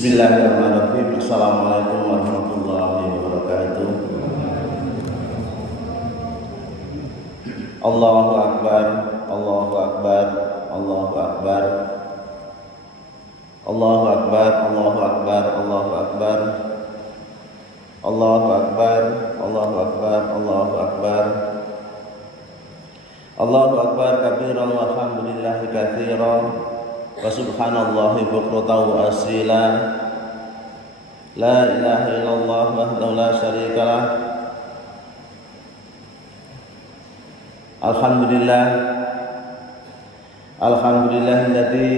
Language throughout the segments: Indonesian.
Bismillahirrahmanirrahim. Assalamualaikum warahmatullahi wabarakatuh. Allahu Akbar, Allahu Akbar, Allahu Akbar, Allahu Akbar, Allahu Akbar, Allahu Akbar, Allahu Akbar, Allahu Akbar, Allahu Akbar, Allahu Akbar kabiran walhamdulillahi katsiran wa subhanallahi bukratan wa asila. La ilaha illallah wahdahu la syarikalah. Alhamdulillahilladzi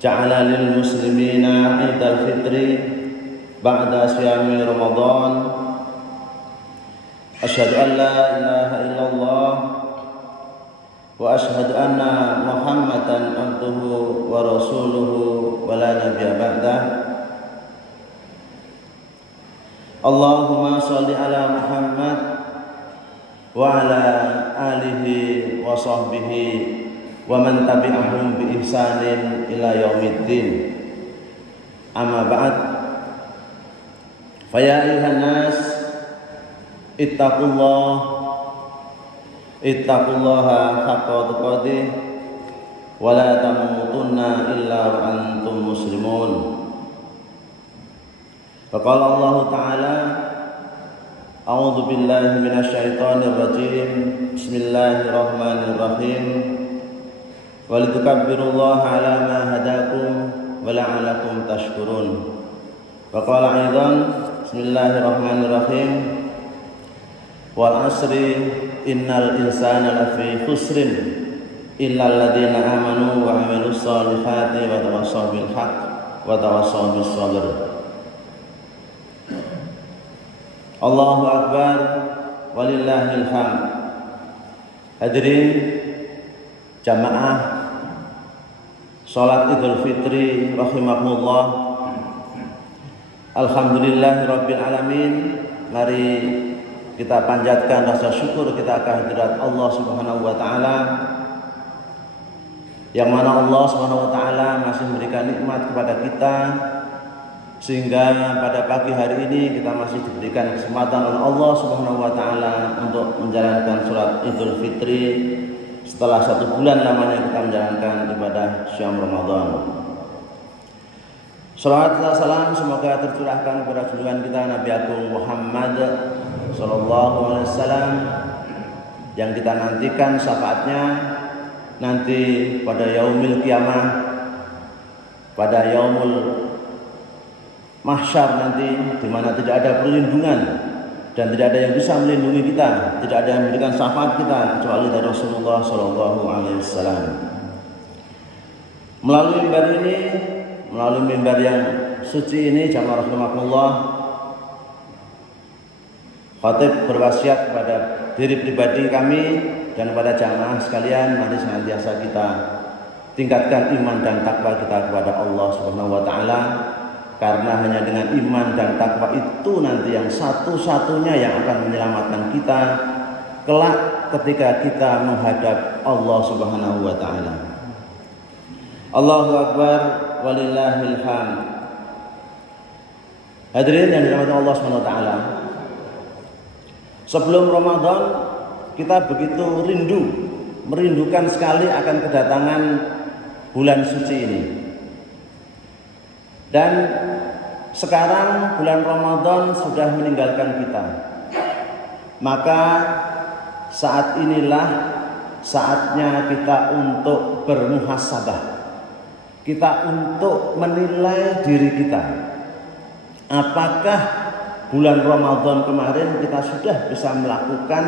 ja'ala lil muslimina 'idal fitri ba'da siyami Ramadan. Asyhadu an la ilaha illallah wa asyhadu anna Muhammadan abduhu wa rasuluhu wa la nabiyya ba'dah. Allahumma shalli ala Muhammad wa ala alihi wa sahbihi wa man tabi'ahum bi ihsanin ila yaumiddin. Amma ba'd. Fa ya ayyuhan nas ittaqullaha haqqa tuqatih wa la tamutunna illa wa antum muslimun. Faqala Allah Ta'ala a'udzu billahi minasy syaithanir rajim. Bismillahirrahmanirrahim. Wa litukabbirullaha 'ala ma hadakum wa la'allakum tashkurun. Faqala aidan bismillahirrahmanirrahim. Wal 'asri innal insana lafi khusrin illal ladzina amanu wa 'amilus solihati wa tawassaw bil haqq wa tawassaw bis sabr. Allahu Akbar walillahil hamd. Hadirin jamaah salat Idul Fitri rahimakumullah. Alhamdulillahirabbil alamin. Mari kita panjatkan rasa syukur kita kehadirat Allah Subhanahu wa taala, yang mana Allah Subhanahu wa taala masih memberikan nikmat kepada kita sehingga pada pagi hari ini kita masih diberikan kesempatan oleh Allah Subhanahu wa taala untuk menjalankan salat Idul Fitri setelah 1 bulan lamanya kita menjalankan ibadah Syam Ramadan. Salawat dan salam semoga tercurahkan kepada junjungan kita Nabi Agung Muhammad sallallahu alaihi wasallam yang kita nantikan syafaatnya nanti pada yaumil kiamah, pada yaumul mahsyar nanti, di mana tidak ada perlindungan dan tidak ada yang bisa melindungi kita, tidak ada yang memberikan syafaat kita kecuali dari Rasulullah sallallahu alaihi wasallam. Melalui mimbar yang suci ini, jamaah rahimakumullah, khatib berwasiat kepada diri pribadi kami dan kepada jamaah sekalian, mari senantiasa kita tingkatkan iman dan takwa kita kepada Allah Subhanahu wa taala, karena hanya dengan iman dan takwa itu nanti yang satu-satunya yang akan menyelamatkan kita kelak ketika kita menghadap Allah Subhanahu wa taala. Allahu Akbar walillahil hamd. Hadirin yang dirahmati Allah Subhanahu wa taala, sebelum Ramadan kita begitu merindukan sekali akan kedatangan bulan suci ini. Dan sekarang bulan Ramadan sudah meninggalkan kita. Maka saat inilah saatnya kita untuk bermuhasabah. Kita untuk menilai diri kita. Apakah bulan Ramadan kemarin kita sudah bisa melakukan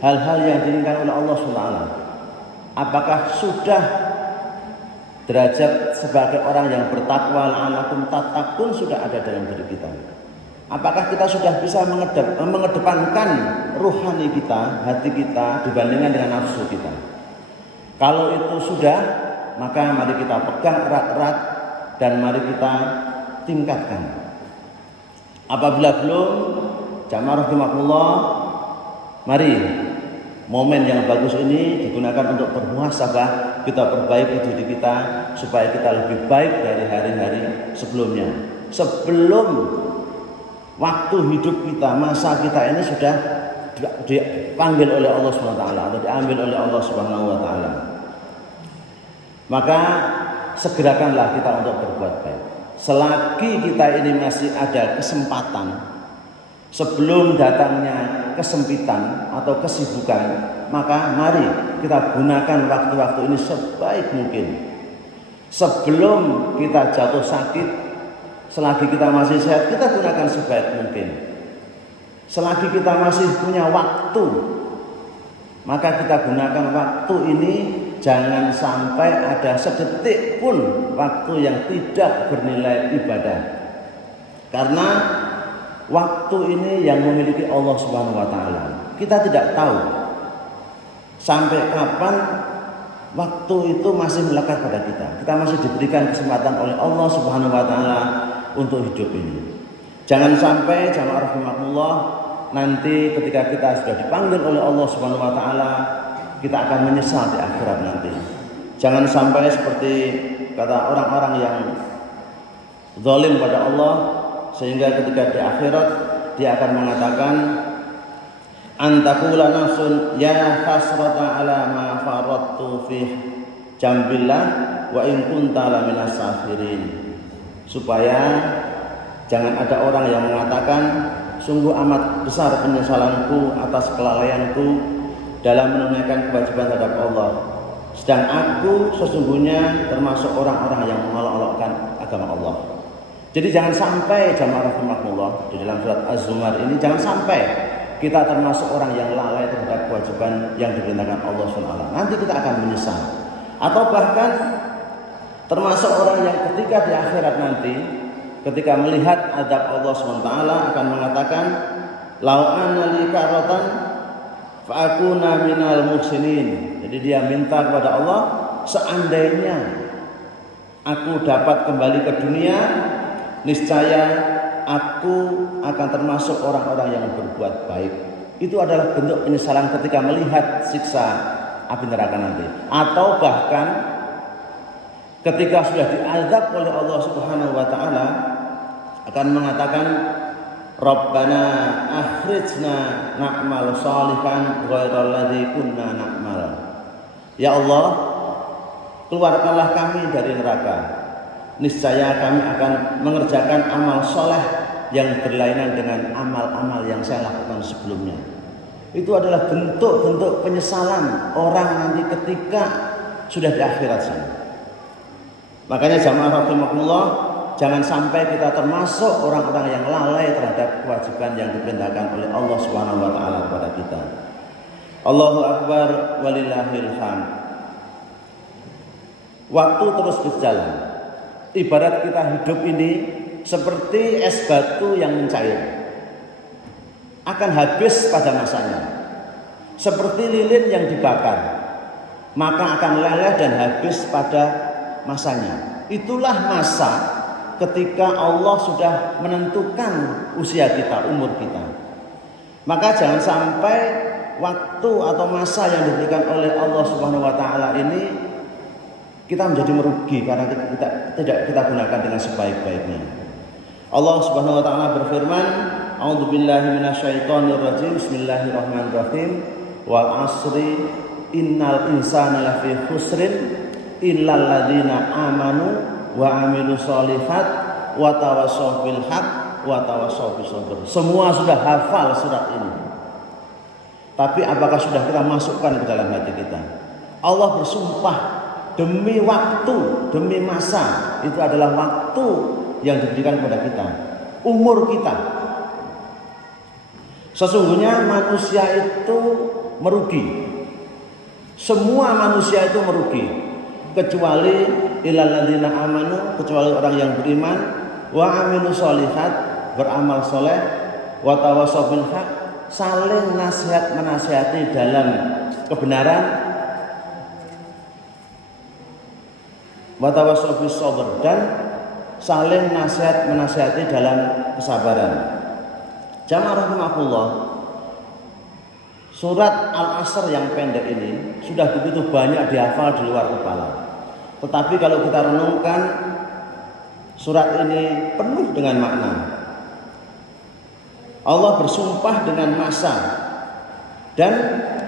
hal-hal yang diinginkan oleh Allah SWT? Apakah sudah derajat sebagai orang yang bertakwa la'allakum tattaqun sudah ada dalam diri kita? Apakah kita sudah bisa mengedepankan ruhani kita, hati kita dibandingkan dengan nafsu kita? Kalau itu sudah, maka mari kita pegang erat-erat dan mari kita tingkatkan. Apabila belum, jamaah rahimakumullah, mari Momen yang bagus ini digunakan untuk bermuhasabah, kita perbaiki diri kita supaya kita lebih baik dari hari-hari sebelumnya. Sebelum waktu hidup kita, masa kita ini sudah dipanggil oleh Allah SWT atau diambil oleh Allah SWT. Maka segerakanlah kita untuk berbuat baik. Selagi kita ini masih ada kesempatan, sebelum datangnya kesempitan atau kesibukan, maka mari kita gunakan waktu-waktu ini sebaik mungkin. Sebelum kita jatuh sakit, selagi kita masih sehat, kita gunakan sebaik mungkin. Selagi kita masih punya waktu, maka kita gunakan waktu ini. Jangan sampai ada sedetik pun waktu yang tidak bernilai ibadah. Karena waktu ini yang memiliki Allah Subhanahu wa taala. Kita tidak tahu sampai kapan waktu itu masih melekat pada kita. Kita masih diberikan kesempatan oleh Allah Subhanahu wa taala untuk hidup ini. Jangan sampai jamaah rahimakumullah nanti ketika kita sudah dipanggil oleh Allah Subhanahu wa taala, kita akan menyesal di akhirat nanti. Jangan sampai seperti kata orang-orang yang zalim pada Allah, sehingga ketika di akhirat dia akan mengatakan antakula nafsun ya hasrata ala ma faradtu fi jambillah wa in kunta laminas safirin. Supaya jangan ada orang yang mengatakan sungguh amat besar penyesalanku atas kelalaianku dalam menunaikan kewajiban terhadap Allah, sedang aku sesungguhnya termasuk orang-orang yang mengolok-olokkan agama Allah. Jadi jangan sampai jamaah rahimakumullah di dalam surat Az-Zumar ini, jangan sampai kita termasuk orang yang lalai terhadap kewajiban yang diperintahkan Allah SWT. Nanti kita akan menyesal. Atau bahkan termasuk orang yang ketika di akhirat nanti, ketika melihat azab Allah SWT akan mengatakan lau anna li karatan fa'akuna minal muhsinin. Jadi dia minta kepada Allah, seandainya aku dapat kembali ke dunia, niscaya aku akan termasuk orang-orang yang berbuat baik. Itu adalah bentuk penyesalan ketika melihat siksa api neraka nanti. Atau bahkan ketika sudah diazab oleh Allah Subhanahu wa taala akan mengatakan Rabbana akhrijna na'mal shalihan ghairal ladzi kunna na'mal. Ya Allah, keluarkanlah kami dari neraka. Niscaya kami akan mengerjakan amal soleh yang berlainan dengan amal-amal yang saya lakukan sebelumnya. Itu adalah bentuk-bentuk penyesalan orang nanti ketika sudah di akhirat sana. Makanya jamaah rahimakumullah, jangan sampai kita termasuk orang-orang yang lalai terhadap kewajiban yang diperintahkan oleh Allah Subhanahu wa taala kepada kita. Allahu akbar walillahil hamd. Waktu terus berjalan. Ibarat kita hidup ini seperti es batu yang mencair. Akan habis pada masanya. Seperti lilin yang dibakar, maka akan leleh dan habis pada masanya. Itulah masa ketika Allah sudah menentukan usia kita, umur kita. Maka jangan sampai waktu atau masa yang diberikan oleh Allah Subhanahu wa taala ini kita menjadi merugi karena tidak kita gunakan dengan sebaik-baiknya. Allah Subhanahu wa taala berfirman, "A'udzubillahi minasyaitonirrajim. Bismillahirrahmanirrahim. Wal 'asri innal insana lafi khusrin illal ladzina amanu wa 'amilus sholihat wa tawassaw bil haqq wa tawassaw bis sabr." Semua sudah hafal surat ini. Tapi apakah sudah kita masukkan ke dalam hati kita? Allah bersumpah demi waktu, demi masa, itu adalah waktu yang diberikan kepada kita, umur kita. Sesungguhnya manusia itu merugi. Semua manusia itu merugi, kecuali illal ladzina amanu, kecuali orang yang beriman, wa amilus sholihat, beramal soleh, wa tawassaw bil haqq, saling nasihat menasihati dalam kebenaran, wa tawassaw bis sabr, dan saling nasihat menasihati dalam kesabaran. Jamaah rahimakumullah, Surat Al-Asr yang pendek ini sudah begitu banyak dihafal di luar kepala. Tetapi kalau kita renungkan, surat ini penuh dengan makna. Allah bersumpah dengan masa, dan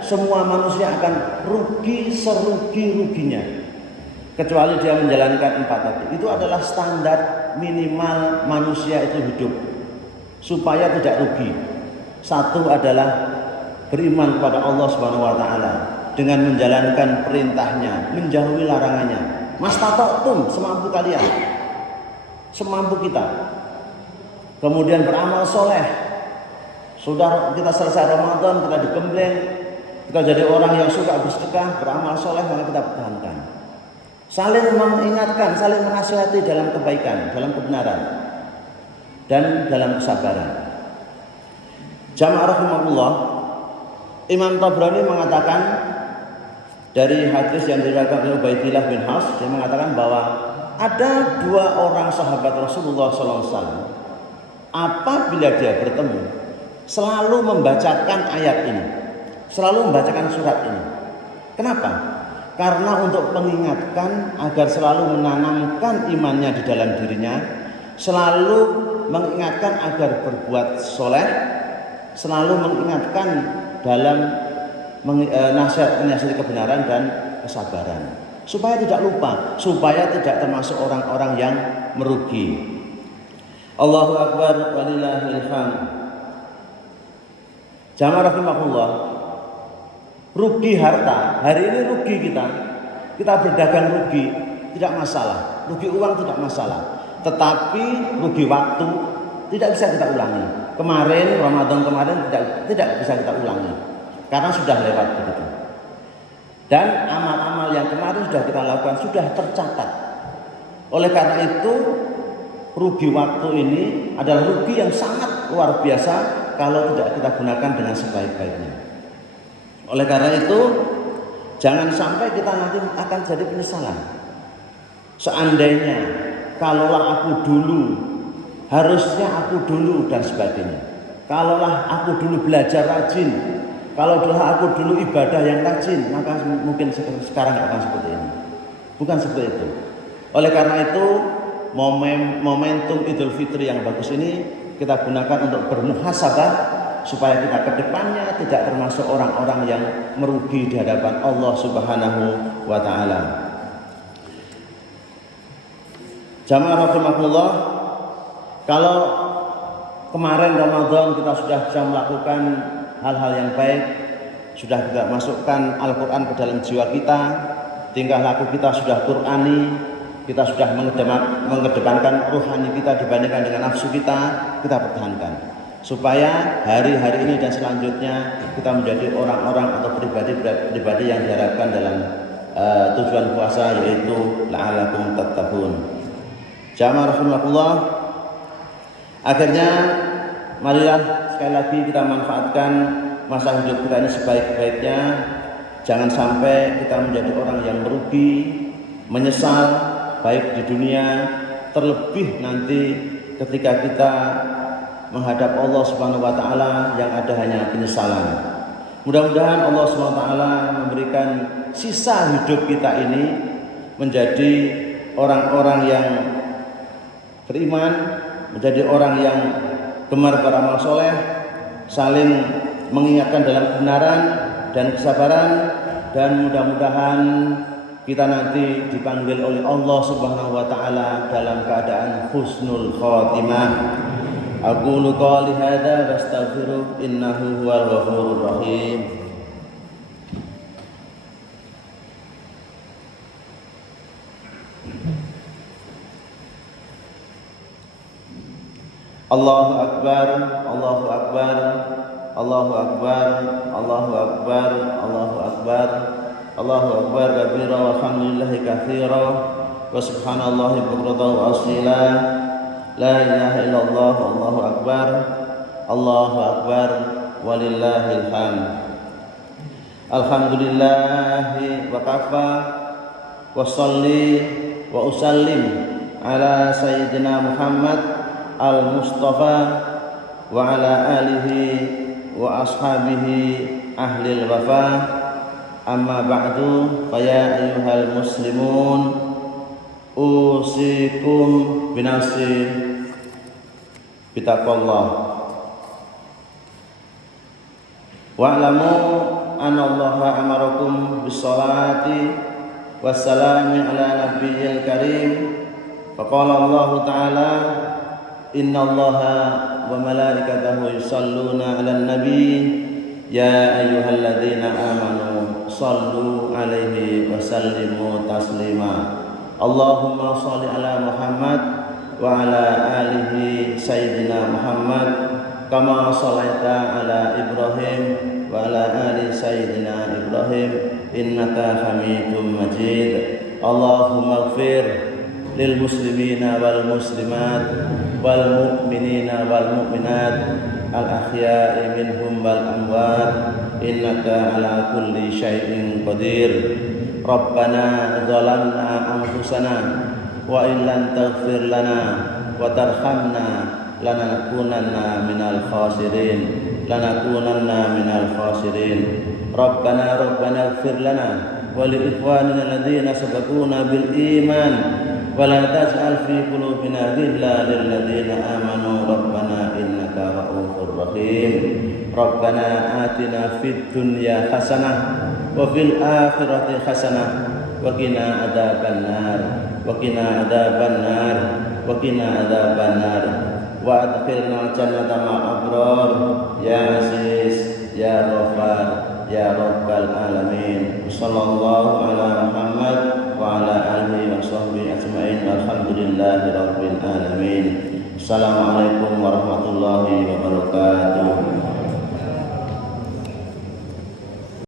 semua manusia akan rugi serugi-ruginya kecuali dia menjalankan 4 tadi. Itu adalah standar minimal manusia itu hidup supaya tidak rugi. Satu adalah beriman kepada Allah Subhanahu wa taala dengan menjalankan perintahnya, menjauhi larangannya. Mastata'tum, semampu kalian, semampu kita. Kemudian beramal soleh. Sudah kita selesai Ramadan, kita digembleng, kita jadi orang yang suka bersedekah, beramal soleh, maka kita pertahankan. Saling mengingatkan, saling menasihati dalam kebaikan, dalam kebenaran, dan dalam kesabaran. Jamaah rahimahullah, Imam Tabrani mengatakan dari hadis yang diriwayatkan oleh Ubaidillah bin Haus, dia mengatakan bahwa ada 2 orang sahabat Rasulullah SAW, apabila dia bertemu selalu membacakan ayat ini, selalu membacakan surat ini. Kenapa? Karena untuk mengingatkan agar selalu menanamkan imannya di dalam dirinya, selalu mengingatkan agar berbuat soleh, selalu mengingatkan dalam nasihat kebenaran dan kesabaran, supaya tidak lupa, supaya tidak termasuk orang-orang yang merugi. Allahu Akbar walillahil hamd. Jamaah rahimahullah, rugi harta, hari ini rugi kita berdagang rugi, tidak masalah, rugi uang tidak masalah, tetapi rugi waktu tidak bisa kita ulangi. Kemarin, Ramadan kemarin tidak bisa kita ulangi, karena sudah lewat begitu. Dan amal-amal yang kemarin sudah kita lakukan sudah tercatat. Oleh karena itu, rugi waktu ini adalah rugi yang sangat luar biasa kalau tidak kita gunakan dengan sebaik-baiknya. Oleh karena itu, jangan sampai kita nanti akan jadi penyesalan. Seandainya kalaulah aku dulu, harusnya aku dulu, dan sebagainya. Kalaulah aku dulu belajar rajin, kalau aku dulu ibadah yang rajin, maka mungkin sekarang akan seperti ini. Bukan seperti itu. Oleh karena itu, momentum Idul Fitri yang bagus ini kita gunakan untuk bermuhasabah, supaya kita ke depannya tidak termasuk orang-orang yang merugi di hadapan Allah Subhanahu wa taala. Jamaah rahimahullah, kalau kemarin Ramadan kita sudah bisa melakukan hal-hal yang baik, sudah kita masukkan Al-Quran ke dalam jiwa kita, tingkah laku kita sudah Qur'ani, kita sudah mengedepankan rohani kita dibandingkan dengan nafsu kita pertahankan, supaya hari-hari ini dan selanjutnya kita menjadi orang-orang atau pribadi yang diharapkan dalam tujuan puasa, yaitu la'alakum tattaqun. Jamaah rahimakumullah, akhirnya marilah sekali lagi kita manfaatkan masa hidup kita ini sebaik-baiknya. Jangan sampai kita menjadi orang yang merugi, menyesal, baik di dunia, terlebih nanti ketika kita menghadap Allah Subhanahu wa taala yang ada hanya penyesalan. Mudah-mudahan Allah Subhanahu wa taala memberikan sisa hidup kita ini menjadi orang-orang yang beriman, menjadi orang yang gemar beramal soleh, saling mengingatkan dalam kebenaran dan kesabaran, dan mudah-mudahan kita nanti dipanggil oleh Allah Subhanahu wa taala dalam keadaan husnul khatimah. Aqulu qouli hadza wa astaghfiru innahu huwal ghafurur rahim. Allahu akbar, Allahu akbar, Allahu akbar, Allahu akbar, Allahu akbar. Allahu akbar kabira walhamdulillahi katsira wa subhanallahi bukratan wa asila. La ilaha illallah wallahu akbar. Allahu akbar walillahil hamd. Alhamdulillahi wa kafa wa sholli wa usallim ala sayyidina Muhammad al-Mustafa wa ala alihi wa ashabihi ahlil wafa. Amma ba'du, faya ayyuhal muslimun, usikum binafsi bitaqwallah. Wa'lamu anna Allaha amarakum bis-sholati wassalami ala nabiyyil karim. Faqala Allah ta'ala, inna Allaha wa malaikatahu yusalluna 'alan nabi ya ayyuhalladzina amanu sallu 'alaihi wa sallimu taslima. Allahumma shalli ala Muhammad wa ala alihi sayyidina Muhammad kama shallaita ala Ibrahim wa ala ali sayyidina Ibrahim innaka Hamidum Majid. Allahumma ighfir lil muslimina wal muslimat wal mu'minina wal mu'minat al ahya'i minhum wal amwat innaka ala kulli syai'in qadir. Rabbana zalamna anfusana wa in lam taghfir lana wa tarhamna lanakunanna minal khasirin Rabbana ighfir lana wa li ikhwanina alladhina sabaquna bil iman wa la taj'al fi qulubina ghillan lil ladzina amanu rabbana innaka ra'ufur rahim. Rabbana atina fid dunya hasanah wa fil akhirati hasanah wa qina adzabannar wa adkhilna jannata ma'al abrar ya aziz ya ghafar ya rabbal alamin. Sallallahu ala Muhammad wa ala alihi wa sahbihi ajmain. Alhamdulillahi rabbil alamin. Assalamualaikum warahmatullahi wabarakatuh.